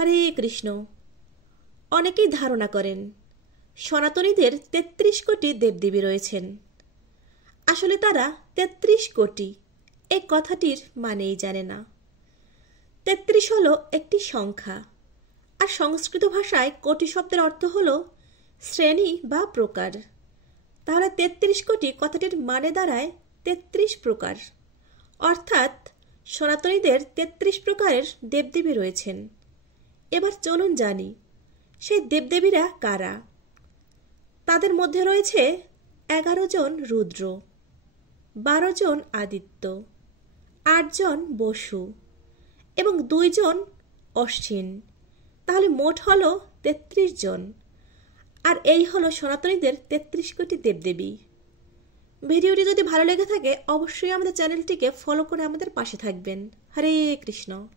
হরে কৃষ্ণ। অনেকেই ধারণা করেন সনাতনীদের ৩৩ কোটি দেবদেবী রয়েছেন। আসলে তারা ৩৩ কোটি এই কথাটির মানেই জানে না। ৩৩ হলো একটি সংখ্যা, আর সংস্কৃত ভাষায় কোটি শব্দের অর্থ হল শ্রেণী বা প্রকার। তাহলে ৩৩ কোটি কথাটির মানে দাঁড়ায় ৩৩ প্রকার, অর্থাৎ সনাতনীদের ৩৩ প্রকারের দেবদেবী রয়েছেন। এবার চলুন জানি সেই দেবদেবীরা কারা। তাদের মধ্যে রয়েছে ১১ জন রুদ্র, ১২ জন আদিত্য, ৮ জন বসু এবং ২ জন অশ্বিন। তাহলে মোট হল ৩৩ জন। আর এই হলো সনাতনীদের ৩৩ কোটি দেবদেবী। ভিডিওটি যদি ভালো লেগে থাকে অবশ্যই আমাদের চ্যানেলটিকে ফলো করে আমাদের পাশে থাকবেন। হরে কৃষ্ণ।